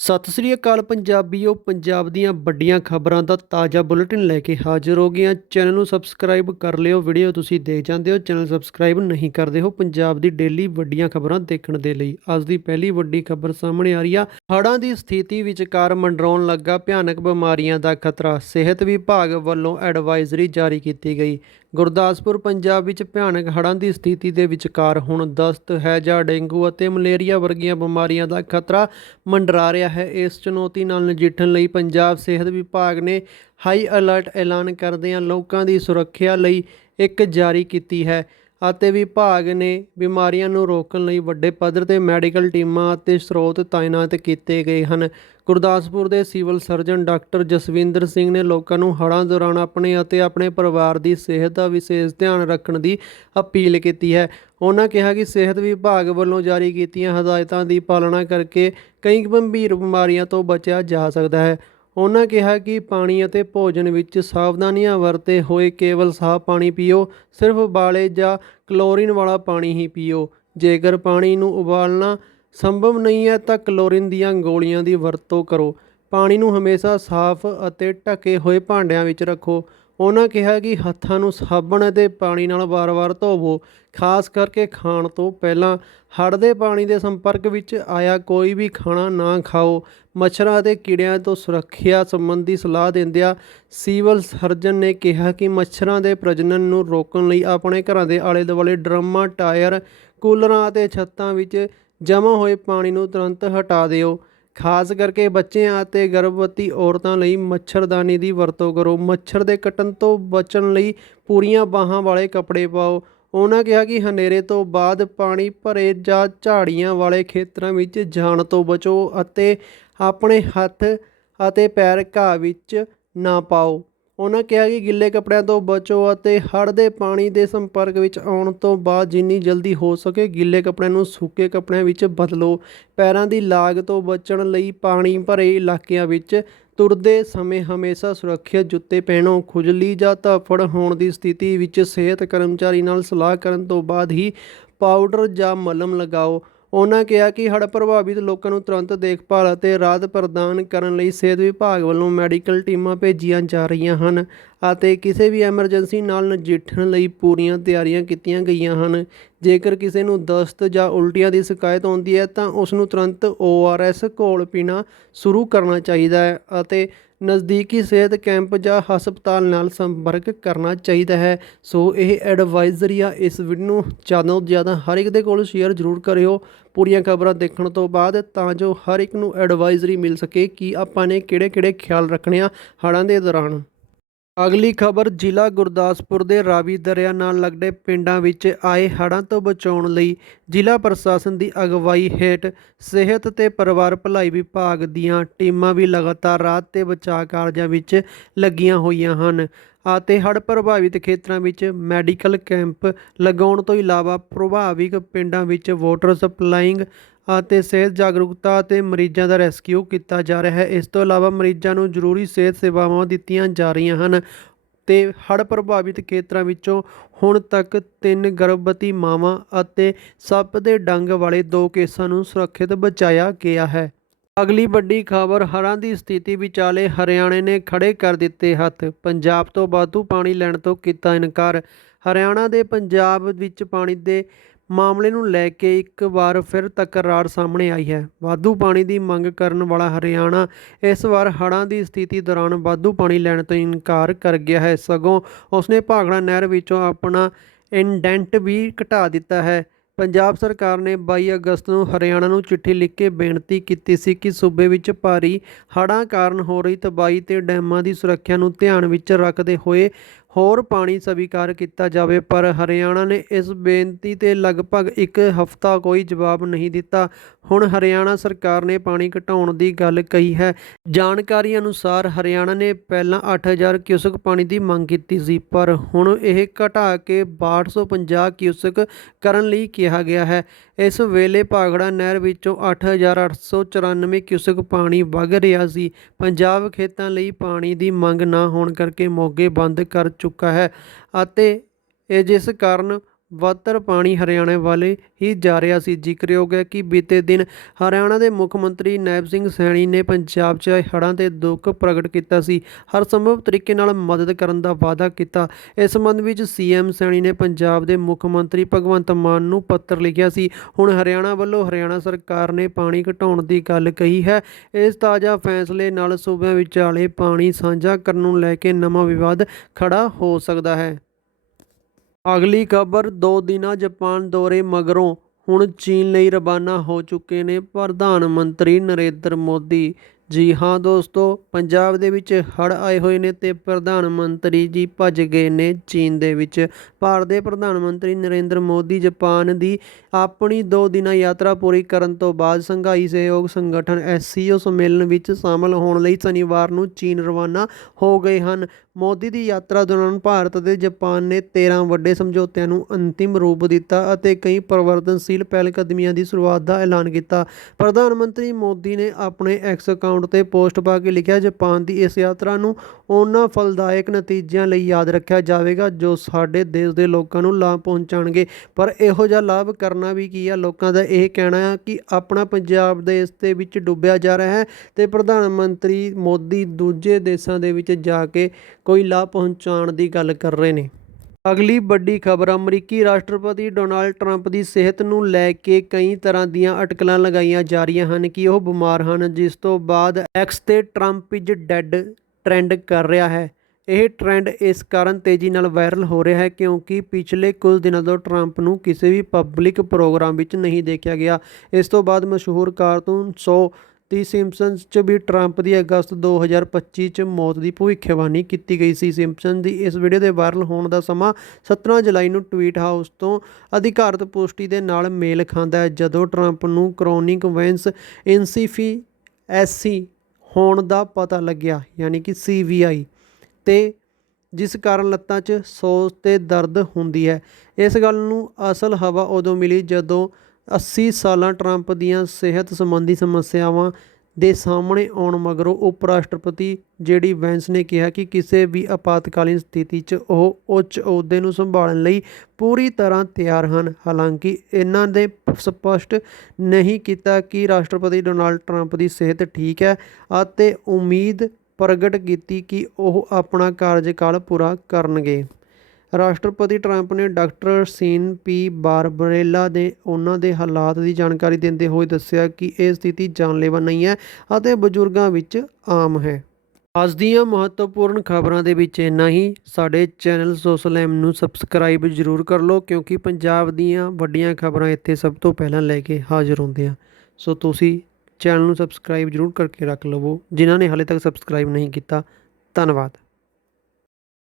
ਸਤਿ ਸ੍ਰੀ ਅਕਾਲ ਪੰਜਾਬੀਓ, ਪੰਜਾਬ ਦੀਆਂ ਵੱਡੀਆਂ ਖਬਰਾਂ ਦਾ ਤਾਜ਼ਾ ਬੁਲੇਟਿਨ ਲੈ ਕੇ ਹਾਜ਼ਰ ਹੋ ਗਏ ਹਾਂ। ਚੈਨਲ ਨੂੰ ਸਬਸਕ੍ਰਾਈਬ ਕਰ ਲਿਓ। ਵੀਡੀਓ ਤੁਸੀਂ ਦੇਖ ਜਾਂਦੇ ਹੋ। ਚੈਨਲ ਸਬਸਕ੍ਰਾਈਬ ਨਹੀਂ ਕਰਦੇ ਹੋ, ਪੰਜਾਬ ਦੀ ਡੇਲੀ ਵੱਡੀਆਂ ਖਬਰਾਂ ਦੇਖਣ ਦੇ ਲਈ। ਅੱਜ ਦੀ ਪਹਿਲੀ ਵੱਡੀ ਖਬਰ ਸਾਹਮਣੇ ਆ ਰਹੀ ਆ। ਹੜ੍ਹਾਂ ਦੀ ਸਥਿਤੀ ਵਿਚਕਾਰ ਮੰਡਰਾਉਣ ਲੱਗਾ ਭਿਆਨਕ ਬਿਮਾਰੀਆਂ ਦਾ ਖਤਰਾ। ਸਿਹਤ ਵਿਭਾਗ ਵੱਲੋਂ ਐਡਵਾਈਜ਼ਰੀ ਜਾਰੀ ਕੀਤੀ ਗਈ। ਗੁਰਦਾਸਪੁਰ, ਪੰਜਾਬ ਵਿੱਚ ਭਿਆਨਕ ਹੜ੍ਹਾਂ ਦੀ ਸਥਿਤੀ ਦੇ ਵਿਚਕਾਰ ਹੁਣ ਦਸਤ, ਹੈਜਾ, ਡੇਂਗੂ ਅਤੇ ਮਲੇਰੀਆ ਵਰਗੀਆਂ ਬਿਮਾਰੀਆਂ ਦਾ ਖਤਰਾ ਮੰਡਰਾ ਰਿਹਾ ਹੈ। ਇਸ ਚੁਣੌਤੀ ਨਾਲ ਨਜਿੱਠਣ ਲਈ ਪੰਜਾਬ ਸਿਹਤ ਵਿਭਾਗ ਨੇ ਹਾਈ ਅਲਰਟ ਐਲਾਨ ਕਰਦਿਆਂ ਲੋਕਾਂ ਦੀ ਸੁਰੱਖਿਆ ਲਈ ਇੱਕ ਜਾਰੀ ਕੀਤੀ ਹੈ। ਅਤੇ ਵਿਭਾਗ ਨੇ ਬਿਮਾਰੀਆਂ ਨੂੰ ਰੋਕਣ ਲਈ ਵੱਡੇ ਪੱਧਰ ਤੇ ਮੈਡੀਕਲ ਟੀਮਾਂ ਅਤੇ ਸਰੋਤ ਤਾਇਨਾਤ ਕੀਤੇ ਗਏ ਹਨ। ਗੁਰਦਾਸਪੁਰ ਦੇ civil surgeon doctor Jaswinder Singh ਨੇ ਲੋਕਾਂ ਨੂੰ ਹੜ੍ਹਾਂ ਦੌਰਾਨ ਆਪਣੇ ਅਤੇ ਆਪਣੇ ਪਰਿਵਾਰ ਦੀ ਸਿਹਤ ਦਾ ਵਿਸ਼ੇਸ਼ ਧਿਆਨ ਰੱਖਣ ਦੀ ਅਪੀਲ ਕੀਤੀ ਹੈ। ਉਹਨਾਂ ਕਿਹਾ ਕਿ ਸਿਹਤ ਵਿਭਾਗ ਵੱਲੋਂ ਜਾਰੀ ਕੀਤੀਆਂ ਹਦਾਇਤਾਂ ਦੀ ਪਾਲਣਾ ਕਰਕੇ ਕਈ ਗੰਭੀਰ ਬਿਮਾਰੀਆਂ ਤੋਂ ਬਚਿਆ ਜਾ ਸਕਦਾ ਹੈ। ਉਹਨਾਂ ਕਿਹਾ ਕਿ ਪਾਣੀ ਅਤੇ ਭੋਜਨ ਵਿੱਚ ਸਾਵਧਾਨੀਆਂ ਵਰਤੇ ਹੋਏ ਕੇਵਲ ਸਾਫ਼ ਪਾਣੀ ਪੀਓ, ਸਿਰਫ ਉਬਾਲੇ ਜਾਂ ਕਲੋਰੀਨ ਵਾਲਾ ਪਾਣੀ ਹੀ ਪੀਓ। ਜੇਕਰ ਪਾਣੀ ਨੂੰ ਉਬਾਲਣਾ ਸੰਭਵ ਨਹੀਂ ਹੈ ਤਾਂ ਕਲੋਰੀਨ ਦੀਆਂ ਗੋਲੀਆਂ ਦੀ ਵਰਤੋਂ ਕਰੋ। ਪਾਣੀ ਨੂੰ ਹਮੇਸ਼ਾ ਸਾਫ਼ ਅਤੇ ਢੱਕੇ ਹੋਏ ਭਾਂਡਿਆਂ ਵਿੱਚ ਰੱਖੋ। ਉਹਨਾਂ ਕਿਹਾ ਕਿ ਹੱਥਾਂ ਨੂੰ ਸਾਬਣ ਅਤੇ ਪਾਣੀ ਨਾਲ ਵਾਰ-ਵਾਰ ਧੋਵੋ, ਖਾਸ ਕਰਕੇ ਖਾਣ ਤੋਂ ਪਹਿਲਾਂ। ਹੜ੍ਹ ਦੇ ਪਾਣੀ ਦੇ ਸੰਪਰਕ ਵਿੱਚ ਆਇਆ ਕੋਈ ਵੀ ਖਾਣਾ ਨਾ ਖਾਓ। ਮੱਛਰਾਂ ਅਤੇ ਕੀੜਿਆਂ ਤੋਂ ਸੁਰੱਖਿਆ ਸੰਬੰਧੀ ਸਲਾਹ ਦਿੰਦਿਆਂ ਸਿਵਲ ਸਰਜਨ ਨੇ ਕਿਹਾ ਕਿ ਮੱਛਰਾਂ ਦੇ ਪ੍ਰਜਨਨ ਨੂੰ ਰੋਕਣ ਲਈ ਆਪਣੇ ਘਰਾਂ ਦੇ ਆਲੇ-ਦੁਆਲੇ ਡਰਮਾਂ, ਟਾਇਰ, ਕੂਲਰਾਂ ਅਤੇ ਛੱਤਾਂ ਵਿੱਚ ਜਮ੍ਹਾਂ ਹੋਏ ਪਾਣੀ ਨੂੰ ਤੁਰੰਤ ਹਟਾ ਦਿਓ। ਖਾਸ ਕਰਕੇ ਬੱਚਿਆਂ ਅਤੇ ਗਰਭਵਤੀ ਔਰਤਾਂ ਲਈ ਮੱਛਰਦਾਨੀ ਦੀ ਵਰਤੋਂ ਕਰੋ। ਮੱਛਰ ਦੇ ਕੱਟਣ ਤੋਂ ਬਚਣ ਲਈ ਪੂਰੀਆਂ ਬਾਹਾਂ ਵਾਲੇ ਕੱਪੜੇ ਪਾਓ। ਉਹਨਾਂ ਕਿਹਾ ਕਿ ਹਨੇਰੇ ਤੋਂ ਬਾਅਦ ਪਾਣੀ ਭਰੇ ਜਾਂ ਝਾੜੀਆਂ ਵਾਲੇ ਖੇਤਰਾਂ ਵਿੱਚ ਜਾਣ ਤੋਂ ਬਚੋ ਅਤੇ ਆਪਣੇ ਹੱਥ ਅਤੇ ਪੈਰ ਘਾਹ ਵਿੱਚ ਨਾ ਪਾਓ। ਉਹਨਾਂ ਕਿਹਾ ਕਿ ਗਿੱਲੇ ਕੱਪੜਿਆਂ ਤੋਂ ਬਚੋ ਅਤੇ ਹੜ੍ਹ ਦੇ ਪਾਣੀ ਦੇ ਸੰਪਰਕ ਵਿੱਚ ਆਉਣ ਤੋਂ ਬਾਅਦ ਜਿੰਨੀ ਜਲਦੀ ਹੋ ਸਕੇ ਗਿੱਲੇ ਕੱਪੜਿਆਂ ਨੂੰ ਸੁੱਕੇ ਕੱਪੜਿਆਂ ਵਿੱਚ ਬਦਲੋ। ਪੈਰਾਂ ਦੀ ਲਾਗ ਤੋਂ ਬਚਣ ਲਈ ਪਾਣੀ ਭਰੇ ਇਲਾਕਿਆਂ ਵਿੱਚ ਤੁਰਦੇ ਸਮੇਂ ਹਮੇਸ਼ਾ ਸੁਰੱਖਿਅਤ ਜੁੱਤੇ ਪਹਿਨੋ। ਖੁਜਲੀ ਜਾਂ ਧੱਫੜ ਹੋਣ ਦੀ ਸਥਿਤੀ ਵਿੱਚ ਸਿਹਤ ਕਰਮਚਾਰੀ ਨਾਲ ਸਲਾਹ ਕਰਨ ਤੋਂ ਬਾਅਦ ਹੀ ਪਾਊਡਰ ਜਾਂ ਮਲਮ ਲਗਾਓ। ਉਹਨਾਂ ਕਿਹਾ ਕਿ ਹੜ੍ਹ ਪ੍ਰਭਾਵਿਤ ਲੋਕਾਂ ਨੂੰ ਤੁਰੰਤ ਦੇਖਭਾਲ ਅਤੇ ਰਾਹਤ ਪ੍ਰਦਾਨ ਕਰਨ ਲਈ ਸਿਹਤ ਵਿਭਾਗ ਵੱਲੋਂ ਮੈਡੀਕਲ ਟੀਮਾਂ ਭੇਜੀਆਂ ਜਾ ਰਹੀਆਂ ਹਨ। ਅਤੇ ਕਿਸੇ ਵੀ ਐਮਰਜੈਂਸੀ ਨਾਲ ਨਜਿੱਠਣ ਲਈ ਪੂਰੀਆਂ ਤਿਆਰੀਆਂ ਕੀਤੀਆਂ ਗਈਆਂ ਹਨ। ਜੇਕਰ ਕਿਸੇ ਨੂੰ ਦਸਤ ਜਾਂ ਉਲਟੀਆਂ ਦੀ ਸ਼ਿਕਾਇਤ ਆਉਂਦੀ ਹੈ, ਤਾਂ ਉਸ ਨੂੰ ਤੁਰੰਤ ਓਆਰਐਸ ਘੋਲ ਪੀਣਾ ਸ਼ੁਰੂ ਕਰਨਾ ਚਾਹੀਦਾ ਹੈ ਅਤੇ ਨਜ਼ਦੀਕੀ ਸਿਹਤ ਕੈਂਪ ਜਾਂ ਹਸਪਤਾਲ ਨਾਲ ਸੰਪਰਕ ਕਰਨਾ ਚਾਹੀਦਾ ਹੈ। ਸੋ ਇਹ ਐਡਵਾਈਜ਼ਰੀ ਆ, ਇਸ ਵੀਡੀਓ ਨੂੰ ਜ਼ਿਆਦਾ ਤੋਂ ਜ਼ਿਆਦਾ ਹਰ ਇੱਕ ਦੇ ਕੋਲ ਸ਼ੇਅਰ ਜ਼ਰੂਰ ਕਰਿਓ। ਪੂਰੀਆਂ ਖਬਰਾਂ ਦੇਖਣ ਤੋਂ ਬਾਅਦ ਤਾਂ ਜੋ ਹਰ ਇੱਕ ਨੂੰ ਐਡਵਾਈਜ਼ਰੀ ਮਿਲ ਸਕੇ ਕਿ ਆਪਾਂ ਨੇ ਕਿਹੜੇ ਕਿਹੜੇ ਖਿਆਲ ਰੱਖਣੇ ਆ ਹੜ੍ਹਾਂ ਦੇ ਦੌਰਾਨ। ਅਗਲੀ ਖਬਰ, ਜ਼ਿਲ੍ਹਾ ਗੁਰਦਾਸਪੁਰ ਦੇ ਰਾਵੀ ਦਰਿਆ ਨਾਲ ਲੱਗਦੇ ਪਿੰਡਾਂ ਵਿੱਚ ਆਏ ਹੜ੍ਹਾਂ ਤੋਂ ਬਚਾਉਣ ਲਈ ਜ਼ਿਲ੍ਹਾ ਪ੍ਰਸ਼ਾਸਨ ਦੀ ਅਗਵਾਈ ਹੇਠ ਸਿਹਤ ਤੇ ਪਰਿਵਾਰ ਭਲਾਈ ਵਿਭਾਗ ਦੀਆਂ ਟੀਮਾਂ ਵੀ ਲਗਾਤਾਰ ਰਾਹਤ ਤੇ ਬਚਾਅ ਕਾਰਜਾਂ ਵਿੱਚ ਲੱਗੀਆਂ ਹੋਈਆਂ ਹਨ ਅਤੇ ਹੜ੍ਹ ਪ੍ਰਭਾਵਿਤ ਖੇਤਰਾਂ ਵਿੱਚ ਮੈਡੀਕਲ ਕੈਂਪ ਲਗਾਉਣ ਤੋਂ ਇਲਾਵਾ ਪ੍ਰਭਾਵਿਤ ਪਿੰਡਾਂ ਵਿੱਚ ਵਾਟਰ ਸਪਲਾਈਂਗ ਅਤੇ ਸਿਹਤ ਜਾਗਰੂਕਤਾ ਅਤੇ ਮਰੀਜ਼ਾਂ ਦਾ ਰੈਸਕਿਊ ਕੀਤਾ ਜਾ ਰਿਹਾ ਹੈ। ਇਸ ਤੋਂ ਇਲਾਵਾ ਮਰੀਜ਼ਾਂ ਨੂੰ ਜ਼ਰੂਰੀ ਸਿਹਤ ਸੇਵਾਵਾਂ ਦਿੱਤੀਆਂ ਜਾ ਰਹੀਆਂ ਹਨ ਤੇ ਹੜ੍ਹ ਪ੍ਰਭਾਵਿਤ ਖੇਤਰਾਂ ਵਿੱਚੋਂ ਹੁਣ ਤੱਕ ਤਿੰਨ ਗਰਭਵਤੀ ਮਾਵਾਂ ਅਤੇ ਸੱਪ ਦੇ ਡੰਗ ਵਾਲੇ ਦੋ ਕੇਸਾਂ ਨੂੰ ਸੁਰੱਖਿਅਤ ਬਚਾਇਆ ਗਿਆ ਹੈ। ਅਗਲੀ ਵੱਡੀ ਖਬਰ, ਹੜ੍ਹਾਂ ਦੀ ਸਥਿਤੀ ਵਿਚਾਲੇ ਹਰਿਆਣੇ ਨੇ ਖੜੇ ਕਰ ਦਿੱਤੇ ਹੱਥ। ਪੰਜਾਬ ਤੋਂ ਵਾਧੂ ਪਾਣੀ ਲੈਣ ਤੋਂ ਕੀਤਾ ਇਨਕਾਰ। ਹਰਿਆਣਾ ਦੇ ਪੰਜਾਬ ਵਿੱਚ ਪਾਣੀ ਦੇ ਮਾਮਲੇ ਨੂੰ ਲੈ ਕੇ ਇੱਕ ਵਾਰ ਫਿਰ ਤਕਰਾਰ ਸਾਹਮਣੇ ਆਈ ਹੈ। ਵਾਧੂ ਪਾਣੀ ਦੀ ਮੰਗ ਕਰਨ ਵਾਲਾ ਹਰਿਆਣਾ ਇਸ ਵਾਰ ਹੜ੍ਹਾਂ ਦੀ ਸਥਿਤੀ ਦੌਰਾਨ ਵਾਧੂ ਪਾਣੀ ਲੈਣ ਤੋਂ ਇਨਕਾਰ ਕਰ ਗਿਆ ਹੈ। ਸਗੋਂ ਉਸਨੇ ਭਾਗੜਾ ਨਹਿਰ ਵਿੱਚੋਂ ਆਪਣਾ ਇੰਡੈਂਟ ਵੀ ਘਟਾ ਦਿੱਤਾ ਹੈ। ਪੰਜਾਬ ਸਰਕਾਰ ਨੇ 22 ਅਗਸਤ ਨੂੰ ਹਰਿਆਣਾ ਨੂੰ ਚਿੱਠੀ ਲਿਖ ਕੇ ਬੇਨਤੀ ਕੀਤੀ ਸੀ ਕਿ ਸੂਬੇ ਵਿੱਚ ਭਾਰੀ ਹੜ੍ਹਾਂ ਕਾਰਨ ਹੋ ਰਹੀ ਤਬਾਹੀ ਤੇ ਡੈਮਾਂ ਦੀ ਸੁਰੱਖਿਆ ਨੂੰ ਧਿਆਨ ਵਿੱਚ ਰੱਖਦੇ ਹੋਏ ਹੋਰ ਪਾਣੀ ਸਵੀਕਾਰ ਕੀਤਾ ਜਾਵੇ, ਪਰ ਹਰਿਆਣਾ ਨੇ ਇਸ ਬੇਨਤੀ ਤੇ ਲਗਭਗ ਇੱਕ ਹਫ਼ਤਾ ਕੋਈ ਜਵਾਬ ਨਹੀਂ ਦਿੱਤਾ। ਹੁਣ ਹਰਿਆਣਾ ਸਰਕਾਰ ਨੇ ਪਾਣੀ ਘਟਾਉਣ ਦੀ ਗੱਲ ਕਹੀ ਹੈ। ਜਾਣਕਾਰੀ ਅਨੁਸਾਰ ਹਰਿਆਣਾ ਨੇ ਪਹਿਲਾਂ 8000 ਕਿਊਸਕ ਪਾਣੀ ਦੀ ਮੰਗ ਕੀਤੀ ਸੀ, ਪਰ ਹੁਣ ਇਹ ਘਟਾ ਕੇ 6250 ਕਿਊਸਕ ਕਰਨ ਲਈ ਕਿਹਾ ਗਿਆ ਹੈ। ਇਸ ਵੇਲੇ ਭਾਗੜਾ ਨਹਿਰ ਵਿੱਚੋਂ 8894 ਕਿਊਸਕ ਪਾਣੀ ਵਗ ਰਿਹਾ ਸੀ। ਪੰਜਾਬ ਖੇਤਾਂ ਲਈ ਪਾਣੀ ਦੀ ਮੰਗ ਨਾ ਹੋਣ ਕਰਕੇ ਮੋਗੇ ਬੰਦ ਕਰ ਚੁੱਕਾ ਚੁੱਕਾ ਹੈ ਅਤੇ ਇਹ ਜਿਸ ਕਾਰਨ ਵੱਧਰ ਪਾਣੀ ਹਰਿਆਣਾ ਵਾਲੇ ਹੀ ਜਾ ਰਿਹਾ ਸੀ। ਜ਼ਿਕਰਯੋਗ ਹੈ ਕਿ ਬੀਤੇ ਦਿਨ ਹਰਿਆਣਾ ਦੇ ਮੁੱਖ ਮੰਤਰੀ ਨਾਇਬ ਸਿੰਘ ਸੈਣੀ ਨੇ ਪੰਜਾਬ 'ਚ ਹੜ੍ਹਾਂ ਤੇ ਦੁੱਖ ਪ੍ਰਗਟ ਕੀਤਾ ਸੀ। ਹਰ ਸੰਭਵ ਤਰੀਕੇ ਨਾਲ ਮਦਦ ਕਰਨ ਦਾ ਵਾਅਦਾ ਕੀਤਾ। ਇਸ ਸੰਬੰਧ ਵਿੱਚ ਸੀਐਮ ਸੈਣੀ ਨੇ ਪੰਜਾਬ ਦੇ ਮੁੱਖ ਮੰਤਰੀ ਭਗਵੰਤ ਮਾਨ ਨੂੰ ਪੱਤਰ ਲਿਖਿਆ ਸੀ। ਹੁਣ ਹਰਿਆਣਾ ਵੱਲੋਂ ਹਰਿਆਣਾ ਸਰਕਾਰ ਨੇ ਪਾਣੀ ਘਟਾਉਣ ਦੀ ਗੱਲ ਕਹੀ ਹੈ। ਇਸ ਤਾਜ਼ਾ ਫੈਸਲੇ ਨਾਲ ਸੂਬਿਆਂ ਵਿਚਾਲੇ ਪਾਣੀ ਸਾਂਝਾ ਕਰਨ ਨੂੰ ਲੈ ਕੇ ਨਵਾਂ ਵਿਵਾਦ ਖੜਾ ਹੋ ਸਕਦਾ ਹੈ। ਅਗਲੀ ਖਬਰ, ਦੋ ਦਿਨਾਂ ਜਾਪਾਨ ਦੌਰੇ ਮਗਰੋਂ ਹੁਣ ਚੀਨ ਲਈ ਰਵਾਨਾ ਹੋ ਚੁੱਕੇ ਨੇ ਪ੍ਰਧਾਨ ਮੰਤਰੀ ਨਰਿੰਦਰ ਮੋਦੀ। ਜੀ ਹਾਂ ਦੋਸਤੋ, ਪੰਜਾਬ ਦੇ ਵਿੱਚ ਹੜ੍ਹ ਆਏ ਹੋਏ ਨੇ ਤੇ ਪ੍ਰਧਾਨ ਮੰਤਰੀ ਜੀ ਭੱਜ ਗਏ ਨੇ ਚੀਨ ਦੇ ਵਿੱਚ। ਭਾਰਤ ਦੇ ਪ੍ਰਧਾਨ ਮੰਤਰੀ ਨਰਿੰਦਰ ਮੋਦੀ ਜਾਪਾਨ ਦੀ ਆਪਣੀ ਦੋ ਦਿਨਾਂ ਯਾਤਰਾ ਪੂਰੀ ਕਰਨ ਤੋਂ ਬਾਅਦ ਸੰਘਾਈ ਸਹਿਯੋਗ ਸੰਗਠਨ ਐਸਸੀਓ ਸੰਮੇਲਨ ਵਿੱਚ ਸ਼ਾਮਲ ਹੋਣ ਲਈ ਸ਼ਨੀਵਾਰ ਨੂੰ ਚੀਨ ਰਵਾਨਾ ਹੋ ਗਏ ਹਨ। ਮੋਦੀ ਦੀ ਯਾਤਰਾ ਦੌਰਾਨ ਭਾਰਤ ਅਤੇ ਜਾਪਾਨ ਨੇ 13 ਵੱਡੇ ਸਮਝੌਤਿਆਂ ਨੂੰ ਅੰਤਿਮ ਰੂਪ ਦਿੱਤਾ ਅਤੇ ਕਈ ਪਰਿਵਰਤਨਸ਼ੀਲ ਪਹਿਲਕਦਮੀਆਂ ਦੀ ਸ਼ੁਰੂਆਤ ਦਾ ਐਲਾਨ ਕੀਤਾ। ਪ੍ਰਧਾਨ ਮੰਤਰੀ ਮੋਦੀ ਨੇ ਆਪਣੇ ਐਕਸ ਅਕਾਊਂਟ ਤੇ ਪੋਸਟ ਪਾ ਕੇ ਲਿਖਿਆ, ਜਾਪਾਨ ਦੀ ਇਸ ਯਾਤਰਾ ਨੂੰ ਉਹਨਾਂ ਫਲਦਾਇਕ ਨਤੀਜਿਆਂ ਲਈ ਯਾਦ ਰੱਖਿਆ ਜਾਵੇਗਾ, ਜੋ ਸਾਡੇ ਦੇਸ਼ ਦੇ ਲੋਕਾਂ ਨੂੰ ਲਾਭ ਪਹੁੰਚਾਉਣਗੇ। ਪਰ ਇਹੋ ਜਿਹਾ ਲਾਭ ਕਰਨਾ ਵੀ ਕੀ ਆ? ਲੋਕਾਂ ਦਾ ਇਹ ਕਹਿਣਾ ਹੈ ਕਿ ਆਪਣਾ ਪੰਜਾਬ ਦੇਸ਼ ਦੇ ਵਿੱਚ ਡੁੱਬਿਆ ਜਾ ਰਿਹਾ ਹੈ ਤੇ ਪ੍ਰਧਾਨ ਮੰਤਰੀ ਮੋਦੀ ਦੂਜੇ ਦੇਸ਼ਾਂ ਦੇ ਵਿੱਚ ਜਾ ਕੇ ਕੋਈ ਲਾਭ ਪਹੁੰਚਾਉਣ ਦੀ ਗੱਲ ਕਰ ਰਹੇ ਨੇ। ਅਗਲੀ ਵੱਡੀ ਖਬਰ, ਅਮਰੀਕੀ ਰਾਸ਼ਟਰਪਤੀ ਡੋਨਾਲਡ ਟਰੰਪ ਦੀ ਸਿਹਤ ਨੂੰ ਲੈ ਕੇ ਕਈ ਤਰ੍ਹਾਂ ਦੀਆਂ ਅਟਕਲਾਂ ਲਗਾਈਆਂ ਜਾ ਰਹੀਆਂ ਹਨ ਕਿ ਉਹ ਬਿਮਾਰ ਹਨ, ਜਿਸ ਤੋਂ ਬਾਅਦ ਐਕਸ ਤੇ ਟਰੰਪ ਇਜ਼ ਡੈਡ ਟ੍ਰੈਂਡ ਕਰ ਰਿਹਾ ਹੈ। ਇਹ ਟ੍ਰੈਂਡ ਇਸ ਕਾਰਨ ਤੇਜ਼ੀ ਨਾਲ ਵਾਇਰਲ ਹੋ ਰਿਹਾ ਹੈ ਕਿਉਂਕਿ ਪਿਛਲੇ ਕੁਝ ਦਿਨਾਂ ਤੋਂ ਟਰੰਪ ਨੂੰ ਕਿਸੇ ਵੀ ਪਬਲਿਕ ਪ੍ਰੋਗਰਾਮ ਵਿੱਚ ਨਹੀਂ ਦੇਖਿਆ ਗਿਆ। ਇਸ ਤੋਂ ਬਾਅਦ ਮਸ਼ਹੂਰ ਕਾਰਟੂਨ ਸ਼ੋ ਦੀ ਸਿੰਪਸਨਸ 'ਚ ਵੀ ਟਰੰਪ ਦੀ ਅਗਸਤ 2025 'ਚ ਮੌਤ ਦੀ ਭਵਿੱਖਬਾਣੀ ਕੀਤੀ ਗਈ ਸੀ। ਸਿੰਪਸਨ ਦੀ ਇਸ ਵੀਡੀਓ ਦੇ ਵਾਇਰਲ ਹੋਣ ਦਾ ਸਮਾਂ 17 ਜੁਲਾਈ ਨੂੰ ਟਵੀਟ ਹਾਊਸ ਤੋਂ ਅਧਿਕਾਰਤ ਪੁਸ਼ਟੀ ਦੇ ਨਾਲ ਮੇਲ ਖਾਂਦਾ ਹੈ, ਜਦੋਂ ਟਰੰਪ ਨੂੰ ਕ੍ਰੋਨਿਕ ਵੈਂਸ ਇਨਸੀਫੀ ਐਸਸੀ ਹੋਣ ਦਾ ਪਤਾ ਲੱਗਿਆ, ਯਾਨੀ ਕਿ ਸੀਵੀਆਈ ਤੇ ਜਿਸ ਕਾਰਨ ਲੱਤਾਂ 'ਚ ਸੋਜ ਤੇ ਦਰਦ ਹੁੰਦੀ ਹੈ। ਇਸ ਗੱਲ ਨੂੰ ਅਸਲ ਹਵਾ ਉਦੋਂ ਮਿਲੀ ਜਦੋਂ 80 ਸਾਲਾਂ ਟਰੰਪ ਦੀਆਂ ਸਿਹਤ ਸੰਬੰਧੀ ਸਮੱਸਿਆਵਾਂ ਦੇ ਸਾਹਮਣੇ ਆਉਣ ਮਗਰੋਂ ਉਪ ਰਾਸ਼ਟਰਪਤੀ ਜੇਡੀ ਵੈਂਸ ਨੇ ਕਿਹਾ ਕਿ ਕਿਸੇ ਵੀ ਆਪਾਤਕਾਲੀਨ ਸਥਿਤੀ 'ਚ ਉਹ ਉੱਚ ਅਹੁਦੇ ਨੂੰ ਸੰਭਾਲਣ ਲਈ ਪੂਰੀ ਤਰ੍ਹਾਂ ਤਿਆਰ ਹਨ। ਹਾਲਾਂਕਿ ਇਹਨਾਂ ਦੇ ਸਪਸ਼ਟ ਨਹੀਂ ਕੀਤਾ ਕਿ ਰਾਸ਼ਟਰਪਤੀ ਡੋਨਾਲਡ ਟਰੰਪ ਦੀ ਸਿਹਤ ਠੀਕ ਹੈ ਅਤੇ ਉਮੀਦ ਪ੍ਰਗਟ ਕੀਤੀ ਕਿ ਉਹ ਆਪਣਾ ਕਾਰਜਕਾਲ ਪੂਰਾ ਕਰਨਗੇ। ਰਾਸ਼ਟਰਪਤੀ ਟਰੰਪ ਨੇ ਡਾਕਟਰ ਸੀਨ ਪੀ ਬਾਰਬਰੇਲਾ ਦੇ ਉਹਨਾਂ ਦੇ ਹਾਲਾਤ ਦੀ ਜਾਣਕਾਰੀ ਦਿੰਦੇ ਹੋਏ ਦੱਸਿਆ ਕਿ ਇਹ ਸਥਿਤੀ ਜਾਨਲੇਵਾ ਨਹੀਂ ਹੈ ਅਤੇ ਬਜ਼ੁਰਗਾਂ ਵਿੱਚ ਆਮ ਹੈ। ਅੱਜ ਦੀਆਂ ਮਹੱਤਵਪੂਰਨ ਖਬਰਾਂ ਦੇ ਵਿੱਚ ਇੰਨਾ ਹੀ। ਸਾਡੇ ਚੈਨਲ ਸੋਸ਼ਲ ਨੂੰ ਸਬਸਕ੍ਰਾਈਬ ਜ਼ਰੂਰ ਕਰ ਲਓ ਕਿਉਂਕਿ ਪੰਜਾਬ ਦੀਆਂ ਵੱਡੀਆਂ ਖਬਰਾਂ ਇੱਥੇ ਸਭ ਤੋਂ ਪਹਿਲਾਂ ਲੈ ਕੇ ਹਾਜ਼ਰ ਹੁੰਦੇ ਆ ਸੋ ਤੁਸੀਂ ਚੈਨਲ ਨੂੰ ਸਬਸਕ੍ਰਾਈਬ ਜ਼ਰੂਰ ਕਰਕੇ ਰੱਖ ਲਵੋ। ਜਿਨ੍ਹਾਂ ਨੇ ਹਾਲੇ ਤੱਕ ਸਬਸਕ੍ਰਾਈਬ ਨਹੀਂ ਕੀਤਾ, ਧੰਨਵਾਦ।